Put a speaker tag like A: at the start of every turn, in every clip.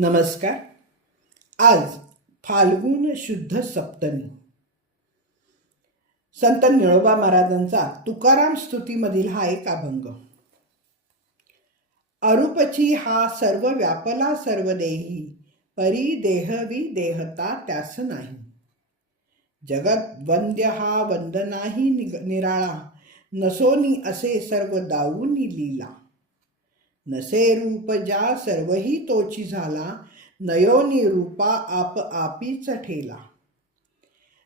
A: नमस्कार. आज फाल्गुन शुद्ध सप्तमी. संत निळोबा महाराजांचा तुकाराम स्तुतीमधील हा एक अभंग. अरूपची हा सर्व व्यापला सर्व देही परी देहवी देहता त्यास नाही. जगत वंद्य हा वंदनाही निराळा नसोनी असे सर्व दाऊनी लीला. नसे रूप ज्या सर्वही तोची झाला नयोनी रूपा आप आपीच ठेला.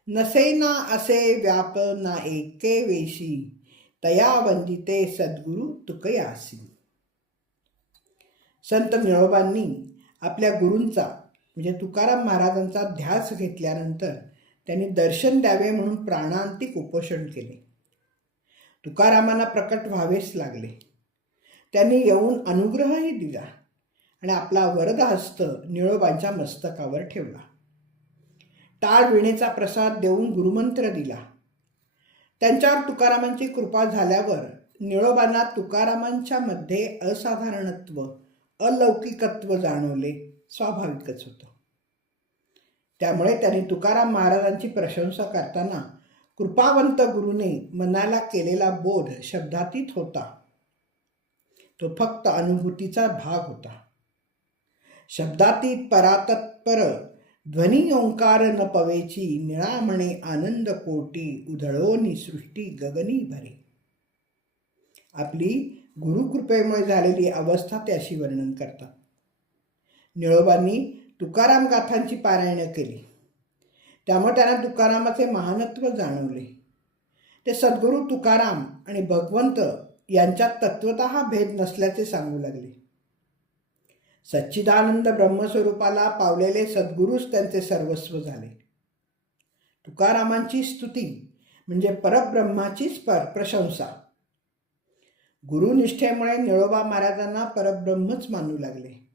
A: नसे ना असे व्याप ना एके वेशी तया वंदिते सद्गुरु तुकयासी. संत निळोबांनी आपल्या गुरूंचा म्हणजे तुकाराम महाराजांचा ध्यास घेतल्यानंतर त्यांनी दर्शन द्यावे म्हणून प्राणांतिक उपोषण केले. तुकारामांना प्रकट व्हावेच लागले. त्यांनी येऊन अनुग्रहही दिला आणि आपला वरदहस्त निळोबांच्या मस्तकावर ठेवला. टाळ विणेचा प्रसाद देऊन गुरुमंत्र दिला. त्यांच्यावर तुकारामांची कृपा झाल्यावर निळोबांना तुकारामांच्या मध्ये असाधारणत्व अलौकिकत्व जाणवले स्वाभाविकच होतं. त्यामुळे त्यांनी तुकाराम महाराजांची प्रशंसा करताना कृपावंत गुरुने मनाला केलेला बोध शब्दातीत होता. तो फक्त अनुभूतीचा भाग होता. शब्दातीत परातत्पर ध्वनी ओंकार न पवेची निळा म्हणे आनंद कोटी उधळोनी सृष्टी गगनी भरे. आपली गुरुकृपेमुळे झालेली अवस्था त्याशी वर्णन करतात. निळोबांनी तुकाराम गाथांची पारायणं केली. त्यामुळे त्यांना तुकारामाचे महानत्व जाणवले. ते सद्गुरू तुकाराम आणि भगवंत यांच्यात तत्वत भेद नसल्याचे सांगू लागले. सच्चिदानंद ब्रह्मस्वरूपाला पावलेले सद्गुरूच त्यांचे सर्वस्व झाले. तुकारामांची स्तुती म्हणजे परब्रह्माचीच पर प्रशंसा. गुरुनिष्ठेमुळे निळोबा महाराजांना परब्रह्मच मानू लागले.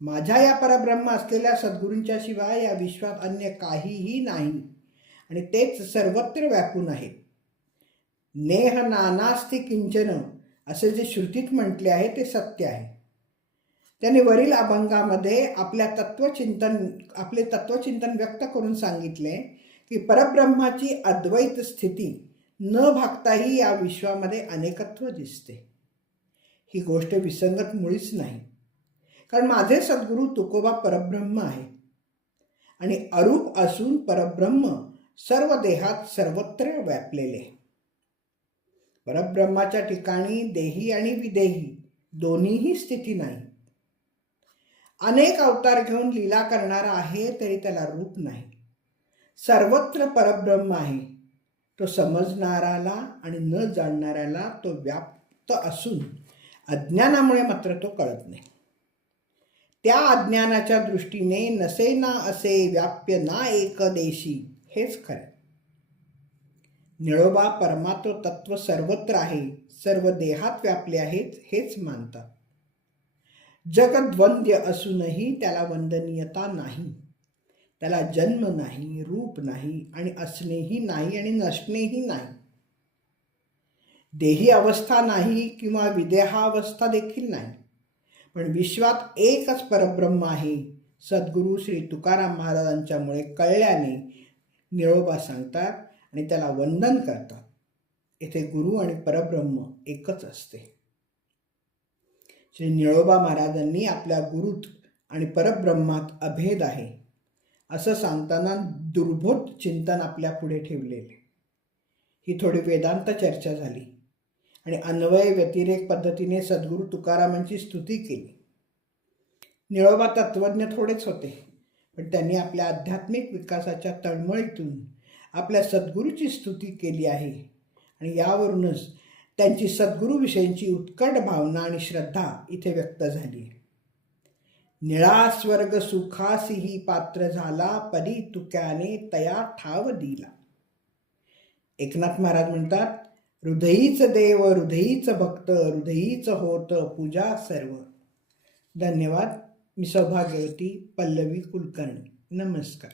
A: माझ्या या परब्रह्म असलेल्या सद्गुरूंच्या शिवाय या विश्वात अन्य काहीही नाही आणि तेच सर्वत्र व्यापून आहेत नेह नानास्ती किंचन असे जे श्रुतीत म्हटले आहे ते सत्य आहे. त्याने वरील अभंगामध्ये आपल्या तत्वचिंतन आपले तत्वचिंतन व्यक्त करून सांगितले की परब्रह्माची अद्वैत स्थिती न भागताही या विश्वामध्ये अनेकत्व दिसते. ही गोष्ट विसंगत मुळीच नाही. कारण माझे सद्गुरू तुकोबा परब्रह्म आहे. आणि अरूप असून परब्रह्म सर्व देहात सर्वत्र व्यापलेले परब्रह्माच्या ठिकाणी देही आणि विदेही दोन्हीही स्थिती नाही. अनेक अवतार घेऊन लीला करणारा आहे तरी त्याला रूप नाही. सर्वत्र परब्रह्म आहे. तो समजणाऱ्याला आणि न जाणणाऱ्याला तो व्याप्त असून अज्ञानामुळे मात्र तो कळत नाही. त्या अज्ञानाच्या दृष्टीने नसे ना असे व्याप्य ना एक देशी हेच खरं. निळोबा परमात्व तत्व सर्वत्र आहे सर्व देहात व्यापले आहेत हेच मानतात. जगद्वंद्य असूनही त्याला वंदनीयता नाही. त्याला जन्म नाही रूप नाही आणि असणेही नाही आणि नसणेही नाही. देही अवस्था नाही किंवा विदेहावस्था देखील नाही. पण विश्वात एकच परब्रह्म आहे. सद्गुरू श्री तुकाराम महाराजांच्यामुळे कळल्याने निळोबा सांगतात आणि त्याला वंदन करतात. येथे गुरु आणि परब्रह्म एकच असते. श्री निळोबा महाराजांनी आपल्या गुरुत आणि परब्रह्मात अभेद आहे असं सांगताना दुर्बोध चिंतन आपल्या पुढे ठेवलेले. ही थोडी वेदांत चर्चा झाली आणि अन्वय व्यतिरेक पद्धतीने सद्गुरू तुकारामांची स्तुती केली. निळोबा तत्वज्ञ थोडेच होते पण त्यांनी आपल्या आध्यात्मिक विकासाच्या तळमळीतून आपल्या सद्गुरूची स्तुती केली आहे. आणि यावरूनच त्यांची सद्गुरूविषयीची उत्कट भावना आणि श्रद्धा इथे व्यक्त झाली. निळा स्वर्ग सुखासीही पात्र झाला परी तुक्याने तया ठाव दिला. एकनाथ महाराज म्हणतात हृदयीच देव हृदयीच भक्त हृदयीच होत पूजा सर्व. धन्यवाद. मी सौभाग्यवती पल्लवी कुलकर्णी. नमस्कार.